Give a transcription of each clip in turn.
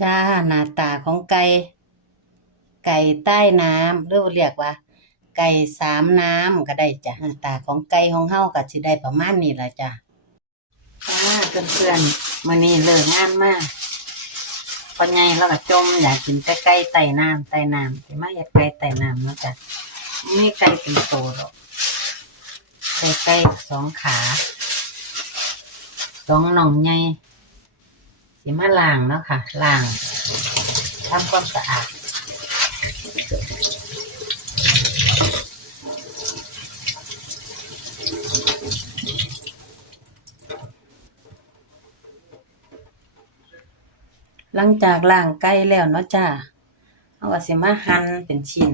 จ้าหน้าตาของไก่ ไก่ใต้น้ำหรือเรียกว่า ไก่สามน้ำก็ได้จ้ะหน้าตาของไก่ของเฮาก็สิได้ประมาณนี้ละจ้ะจ้าเพื่อนๆมื้อนี้เลิกงานมาพ่อใหญ่เราก็จมอยากกินแต่ไก่ใต้น้ำใต้น้ำสิมาเฮ็ดไก่ใต้น้ำเนาะจ้ะมีไก่เป็นโตดอกได้ไก่สองขาสองน่องใหญ่ สิมาล้างเนาะค่ะล้างทำความสะอาดหลังจากล้างไก่แล้วเนาะจ้าเอาก็สิมาหั่นเป็นชิ้น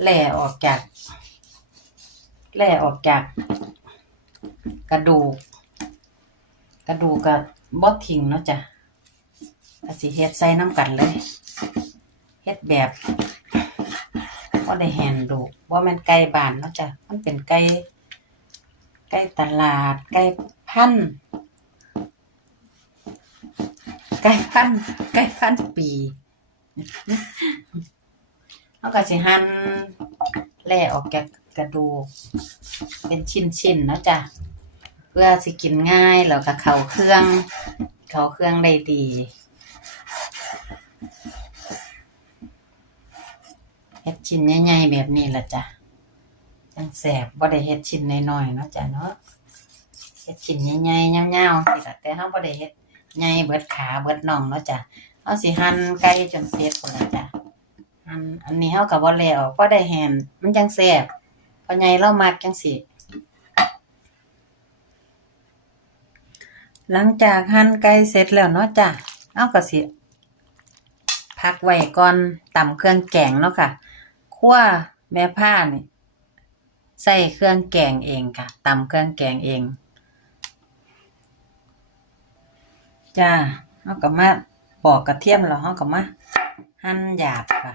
แหล่ออกจากแหล่ออกจาก กระดูก กระดูกก็บ่ ทิ้งเนาะจ้ะก็สิเฮ็ดใส่น้ำกันเลย เฮ็ดแบบบ่ได้แหนดูกบ่แม่นไก่บ้านเนาะจ้ะ มันเป็นไก่ ไก่ตลาด ไก่พัน ไก่พัน ไก่พันปีเฮาก็สิหั่นแล่ออกจากกระดูก เป็นชิ้นๆเนาะจ้ะ พื่อสิกินง่ายแล้วก็เขาเครื่อง เขาเครื่องได้ดีเฮ็ดชิ้นใหญ่ๆแบบนี้ละจ้ะจังแสบบ่ได้เฮ็ดชิ้นน้อยๆเนาะจ้ะเนาะเฮ็ดชิ้นใหญ่ๆยาวๆสิละแต่เฮาบ่ได้เฮ็ดใหญ่เบิดขาเบิดน่องเนาะจ้ะเฮาสิหั่นไก่จนเสร็จพุ่นละจ้ะหั่นอันนี้เฮาก็บ่แล้วบ่ได้แหนมันจังแซ่บพราะใหญ่เรามักจังซี่ หลังจากหั่นไก่เสร็จแล้วเนาะจ้ะเอาก็สิพักไว้ก่อนตำเครื่องแกงเนาะค่ะคั่วแม่ผ้านี่ใส่เครื่องแกงเองค่ะตำเครื่องแกงเองจ้าเฮาก็มาปอกกระเทียมแล้วเฮาก็มาหั่นหยาบค่ะ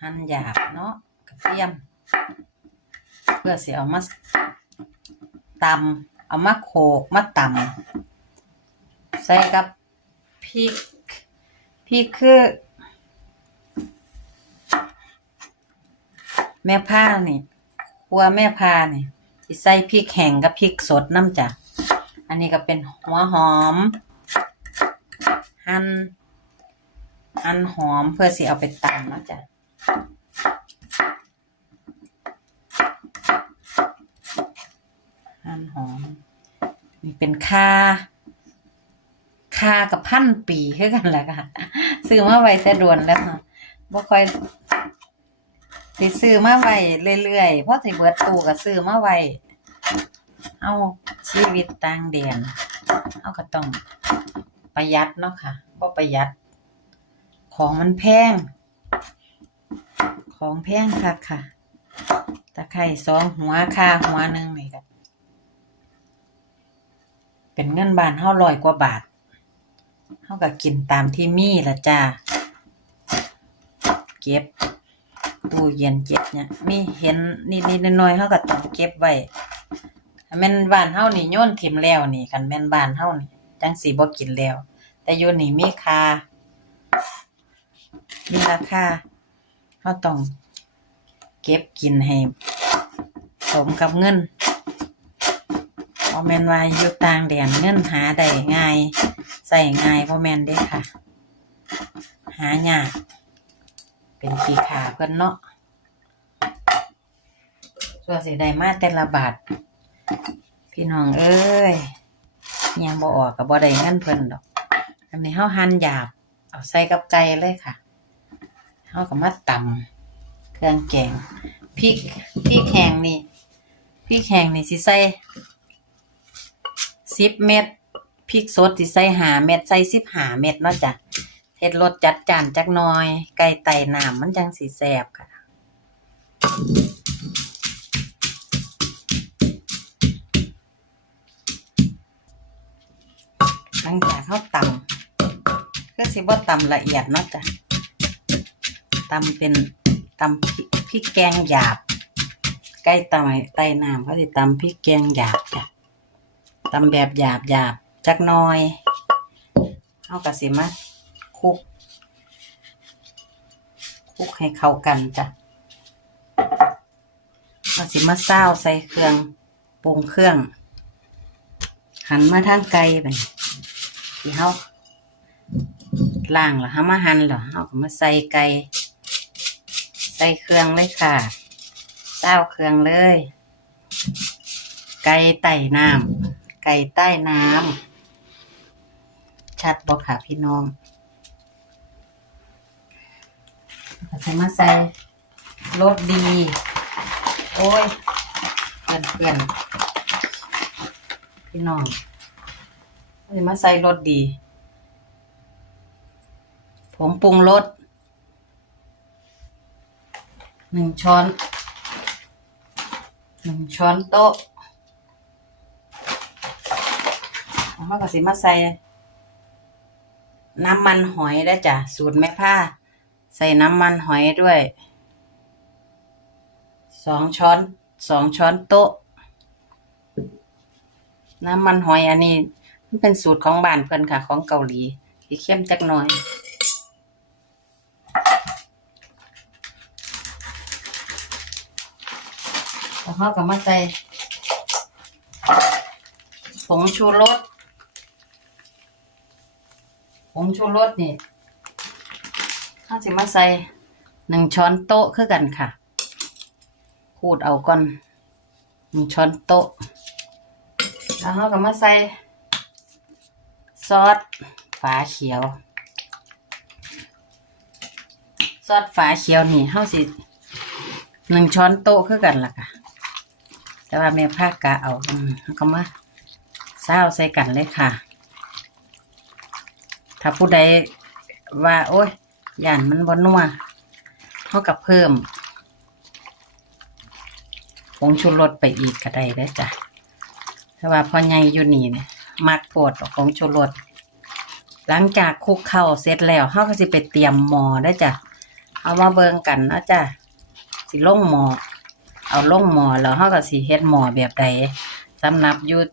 หั่นหยาบเนาะกระเทียม เพื่อเสิเอามาตำ เอามาโขกมาตำใส่กับพริกพริกคือ แม่ผ้านี่ครัวแม่ผ้านี่สิใส่พริกแห้งกับพริกสดน้ำจ้ะอันนี้ก็เป็นหัวหอม หั่นหั่นหอมเพื่อสิเอาไปตำนะจ้ะ หั่นหอม นี่เป็น คาคากับพันปีคือกันแหละค่ะ ซื้อมาไว้แต่โดนแล้วเนาะบ่ค่อยสิซื้อมาไว้เรื่อยๆเพราะสิเบิดตู้ก็ซื้อมาไว้เอาชีวิตต่างแดนเอาก็ต้องประหยัดเนาะค่ะบ่ประหยัด ของมันแพง ของแพงคักค่ะตะไคร่สองหัวค่าหัวหนึ่งนี่ก็ เป็นเงินบานเฮาร้อยกว่าบาทเฮาก็กินตามที่มีละจ้า เก็บตู้เย็นเก็บเนี่ยมีเห็นนิดๆหน่อยๆเฮาก็ต้องเก็บไว้แม่นบ้านเฮานี่โยนถิ่มแล้วนี่คันแม่นบ้านเฮานี่จังสิบ่กินแล้ว แต่อยู่นี่มีค่ามีราคาเฮาต้องเก็บกินให้สมกับเงิน บ่แม่นว่าอยู่ต่างแดนเงินหาได้ง่ายใส่ง่ายบ่แม่นเด้ค่ะ หายากเป็นขี้ขาเพิ่นเนาะส่วนสิได้มาแต่ละบาทพี่น้องเอ้ยยังบ่ออกก็บ่ได้เงินเพิ่นดอกอันนี้เฮาหั่นหยาบ เอาใส่กับไก่เลยค่ะเฮาก็มาตำเครื่องแกงพริกพริกแห้งนี่พริกแห้งนี่สิใส่ สิบเม็ดพริกสดสิใส่หาเม็ดใส่สิบหาเม็ดเนาะจ้ะเฮ็ดรสจัดจานจักหน่อย ไก่ไต่น้ำมันจังสิแซ่บค่ะหลังจากเขาตำคือสิบ่ตำละเอียดเนาะจ้ะตำเป็นตำพริกพริกแกงหยาบ ไก่ไต่ไต่น้ำเขาสิตำพริกแกงหยาบจ้ะ ตำแบบหยาบหยาบจักน่อยเอากระสิมาลุก คุกให้เข้ากันจ้ะเอาสิมาเศร้าวใส่เครื่องปรุงเครื่อง หันมาทางไกลไปที่เฮาล่างเหรอเฮามาหั่นเหรอเฮาก็มาใส่ไก่ใส่เครื่องเลยค่ะเศร้าวเครื่องเลย ไก่ใต้น้ำ ไก่ใต้น้ำชัดบอกค่ะพี่น้องใส่มาใส่รสดี โอ้ยเพื่อนเพื่อนพี่น้องใส่มาใส่รสดีผมปรุงรสหนึ่งช้อนหนึ่งช้อนโต๊ะ เอาก็สิมาใส่น้ำมันหอยได้จ้ะ สูตรแม่ผ้า ใส่น้ำมันหอยด้วยสองช้อนสองช้อนโต๊ะ น้ำมันหอยอันนี้ มันเป็นสูตรของบ้านเพิ่นค่ะ ของเกาหลีที่เข้มจักหน่อยแล้วเขาก็มาใส่ผงชูรส ผงชูรสนี่เขาจะมาใส่หนึ่งช้อนโต๊ะคือกันค่ะขูดเอาก่อนหนึ่งช้อนโต๊ะ แล้วเขาก็มาใส่ซอสฝาเขียว ซอสฝาเขียวนี่เขาสิหนึ่งช้อนโต๊ะคือกันล่ะค่ะ แต่ว่าแม่ภาคกะเอาเขาก็มาเศร้าใส่กันเลยค่ะ ถ้าผู้ใดว่า โอ้ยย่านมันบนนัวเท่ากับเพิ่มผงชูรสไปอีกก็ได้ได้จ้ะแต่ว่าพอใหญ่อยู่นี่เนี่ยมักโพดผงชูรสหลังจากคุกเข้าเสร็จแล้วเขาก็สิไปเตรียมหมอได้จ้ะเอามาเบิงกันนะจ้ะสิลงหมอเอาลงหมอแล้วเขาก็สิเฮ็ดหมอแบบใดสำหรับยุด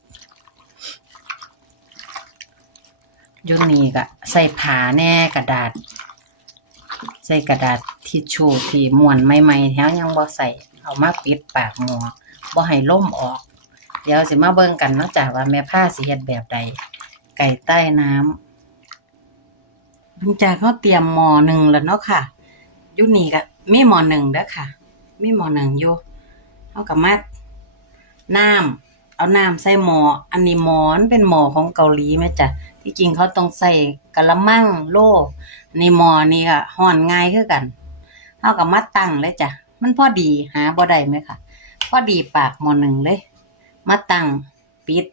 ยุคนี้ก็ใส่ผ้าแน่กระดาษ ใส่กระดาษทิชชู่ที่ม้วนใหม่ๆแถวยังบ่ใส่เอามาปิดปากหมอบ่ให้ล่มออก เดี๋ยวสิมาเบิ่งกันนาะจ้ะว่าแม่ผ้าสิเฮ็ดแบบใด ไก่ใต้น้ำหลังจากเขาเตรียมหมอหนึ่งแล้วเนาะค่ะยุคนี้ก็มีหมอหนึ่งเด้อค่ะ มีหมอหนึ่งอยู่เขาก็มาน้ำ เอาน้ำใส่หม้ออันนี้หมอนเป็นหม้อของเกาหลีแม่จ้ะที่จริงเขาต้องใส่กะละมังโล่นี่หมอนี่ก็ห่อนง่ายคือกันเฮาก็มาตั้งเลยจ้ะมันพอดีหาบ่ได้ไหมค่ะพอดีปากหม้อหนึ่งเลย มาตั้งปิด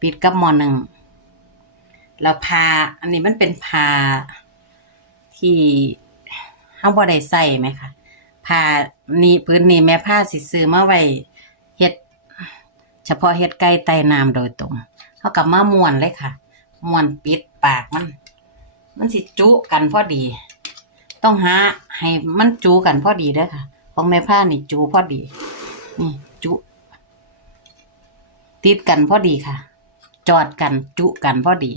ปิดกับหม้อหนึ่งแล้วพาอันนี้มันเป็นพาที่เฮาบ่ได้ใส่ไหมค่ะพานี่พื้นนี้แม่ผ้าสิซื้อมาไว้ เฉพาะเฮ็ดไก่ไตน้ำโดยตรงเฮากับมาม่วนเลยค่ะม้วนปิดปากมัน มันสิจุกันพอดี ต้องหาให้มันจูกันพอดีเด้อค่ะของแม่ผ้านี่จูพอดีนี่จุ ติดกันพอดีค่ะ จอดกันจุกันพอดี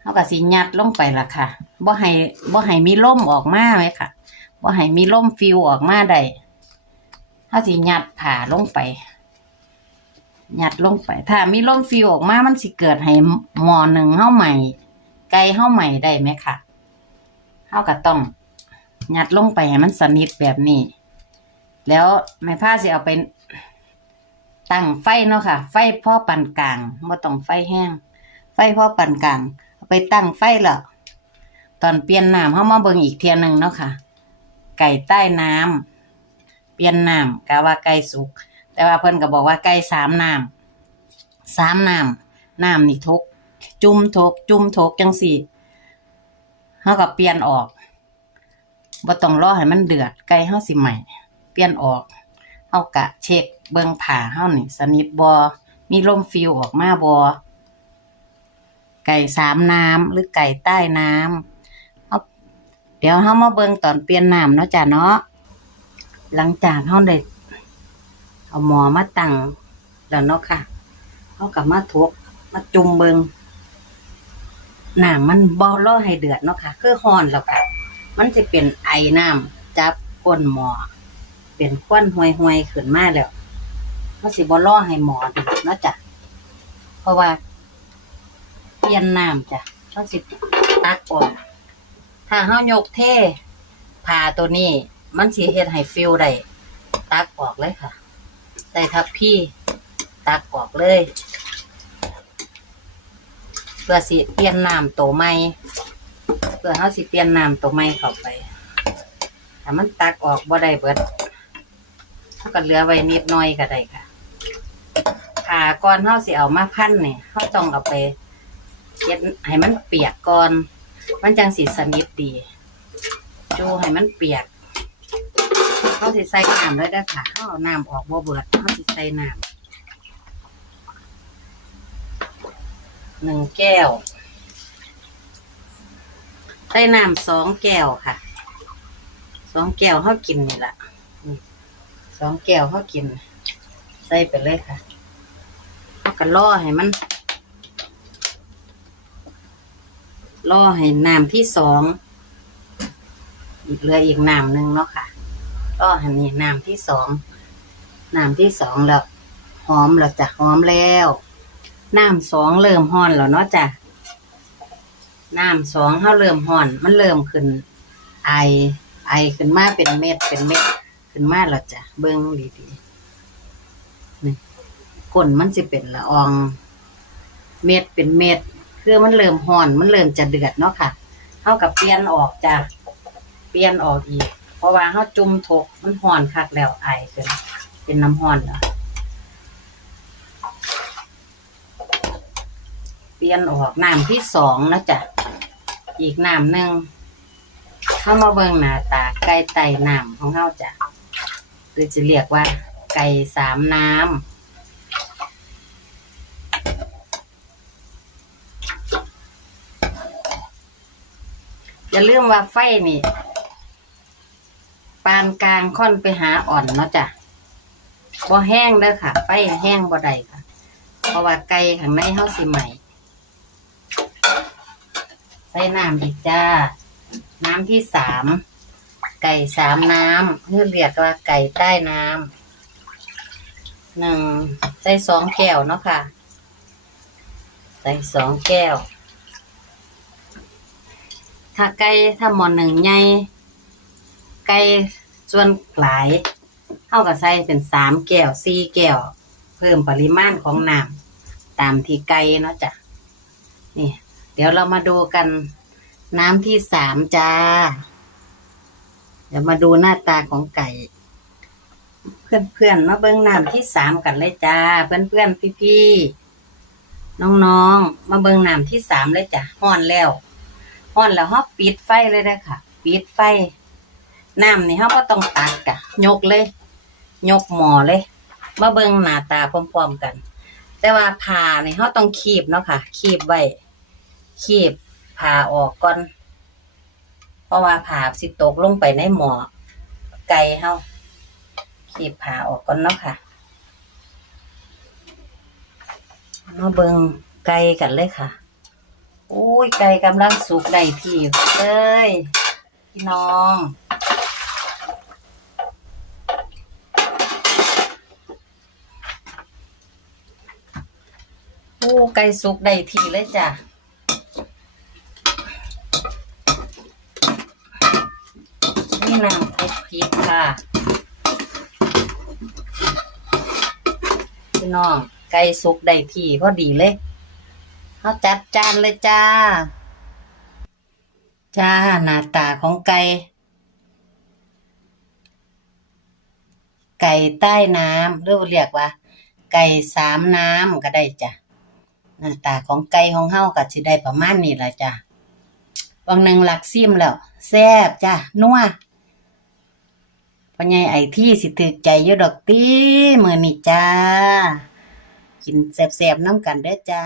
เขาก็สิยัดลงไปละค่ะบ่ให้บ่ให้มีล่มออกมาไหมค่ะบ่ให้มีล่มฟิวออกมาได้เขาสิยัดผ่าลงไป หยัดลงไป ถ้ามีลมฟิวออกมา มันสิเกิดให้หมอหนึ่งเฮาใหม่ ไก่เฮาใหม่ได้ไหมคะเฮาก็ต้องหยัดลงไปให้มันสนิทแบบนี้ แล้วแม่ผ้าสิเอาไปตั้งไฟเนาะค่ะ ไฟพ่อปานกลางบ่ต้องไฟแห้ง ไฟพ่อปานกลางเอาไปตั้งไฟแล้วตอนเปลี่ยนน้ำเฮามาเบิ่งอีกเทียหนึ่งเนาะค่ะ ไก่ใต้น้ำเปลี่ยนน้ำกะว่าไก่สุก แต่ว่าเพิ่นก็บอกว่าไก่สามน้ำสามน้ำน้ำนี่ทก จุ่มทก จุ่มทกจังสี่เฮาก็เปลี่ยนออกบ่ต้องรอให้มันเดือดไก่เฮาสิใหม่ เปลี่ยนออกเฮากะเช็คเบิ่งผ่าเฮานี่ สนิทบ่มีลมฟิวออกมาบ่ไก่สามน้ำหรือไก่ใต้น้ำเอาเดี๋ยวเฮามาเบิ่งตอนเปลี่ยนน้ำเนาะจ้ะเนาะหลังจากเฮาได้ เอาหมอมาตั้งแล้วเนาะค่ะเขากับมาทุบมาจุ่มเบิงน้ำมันบ่รอให้เดือดเนาะค่ะ คือฮ้อนแล้วค่ะ มันจะเป็นไอน้ำจับก้นหม้อเป็นควันห่วยๆขึ้นมาแล้วมันสิบ่รอให้หมอเดือดเนาะจ้ะเพราะว่าเปลี่ยนน้ำจ้ะต้องสิตักออกถ้าเฮายกเทผ่าตัวนี้ มันสิเฮ็ดให้ฟิลได้ตักออกเลยค่ะ ใส่ทับพี่ตักออกเลย เพื่อสิเปลี่ยนน้ำตัวใหม่เพื่อเฮาสิเปลี่ยนน้ำตัวใหม่เข้าไปถ้ามันตักออกบ่ได้เบิดเฮาก็เหลือไว้นิดหน่อยก็ได้ค่ะผ่าก่อนเฮาสิเอามาพันเนี่ยเฮาต้องเอาไปเย็ดให้มันเปียกก่อน มันจังสีสนิทดี จูให้มันเปียก เขาสิใส่น้ำเลยได้ค่ะเขาเอาน้ำออกบ่เบิดเขาสิใส่น้ำหนึ่งแก้ว ใส่น้ำสองแก้วค่ะ สองแก้วเขากินนี่ละสองแก้วเขากิน ใส่ไปเลยค่ะเขาก็ล่อให้มันรอให้น้ำที่สองอีกเหลืออีกน้ำหนึ่งเนาะค่ะ รอให้นี่น้ำที่สองน้ำที่สองแล้วหอมแล้วจ้ะหอมแล้วน้ำสองเริ่มห่อนแล้วเนาะจ้ะน้ำสองเขาเริ่มห่อน มันเริ่มขึ้น ไอ ไอขึ้นมาเป็นเม็ดเป็นเม็ดขึ้นมาแล้วจ้ะเบิ้งดีๆนี่ก้นมันสิเป็นละออง เม็ดเป็นเม็ดคือมันเริ่มห่อน มันเริ่มจะเดือดเนาะค่ะเท่ากับเปลี่ยนออกจากเปลี่ยนออกอีก เพราะว่าเขาจุ่มทกมันห่อนคักแล้วไอขึ้นเป็นน้ำห่อนแล้วเปลี่ยนออกน้ำที่สองนะจ๊ะอีกน้ำหนึ่งเข้ามาเบิ่งหน้าตาไก่ไตน้ำของเขาจ้ะหรือจะเรียกว่า ไก่สามน้ำอย่าลืมว่าไฟนี่านกลางค่อนไปหาอ่อนเนาะจ้ะบ่แห้งเด้อค่ะไฟแห้งบ่ได้ค่ะ เพราะว่าไก่ข้างในเฮาสิใหม่ใส่น้ำอีกจ้า น้ำที่สามไก่สามน้ำเพื่อเรียกว่าไก่ใต้น้ำหนึ่งใส่สองแก้วเนาะค่ะ ใส่สองแก้ว ถ้าไก่ถ้าหมอนหนึ่งใหญ่ไก่ ส่วนหลายเท่ากับใส่เป็นสามแก้วสี่แก้ว เพิ่มปริมาณของน้ำตามที่ไก่เนาะจ้ะนี่เดี๋ยวเรามาดูกันน้ำที่สามจ้า เดี๋ยวมาดูหน้าตาของไก่ เพื่อนๆมาเบิ้งน้ำที่สามกันเลยจ้า เพื่อนๆพี่ๆน้องๆ มาเบิ้งน้ำที่สามเลยจ้ะห้อนแล้วฮ้อนแล้วฮาปิดไฟเลยได้ค่ะ ปิดไฟ น้ำนี่เฮาก็ต้องตักกะ ยกเลย ยกหม้อเลย มาเบิ่งหน้าตาพร้อมๆกัน แต่ว่าผ่านี่เฮาต้องคีบเนาะค่ะ คีบไว้คีบผ่าออกก่อน เพราะว่าผ่าสิตกลงไปในหม้อไก่เฮาคีบผ่าออกก่อนเนาะค่ะมาเบิงไก่กันเลยค่ะ อุ้ยไก่กำลังสุกได้ที่เลยพี่น้อง โอ้ไก่สุกได้ทีเลยจ้ะนี่น้ำคลุกพริกค่ะพี่น้องไก่สุกได้ทีพอดีเลยเขาจัดจานเลยจ้า จ้าหน้าตาของไก่ไก่ใต้น้ำหรือเรียกว่า ไก่สามน้ำก็ได้จ้ะ หน้าตาของไก่ของเฮาก็สิได้ประมาณนี้ล่ะจ้ะวังหนึ่งหลักซิมแล้วแซ่บจ้ะนัวพ่อใหญ่ไอที่สิถึกใจอยู่ดอกตีมื้อนี้จ้า กินแซ่บๆน้ำกันเด้อจ้า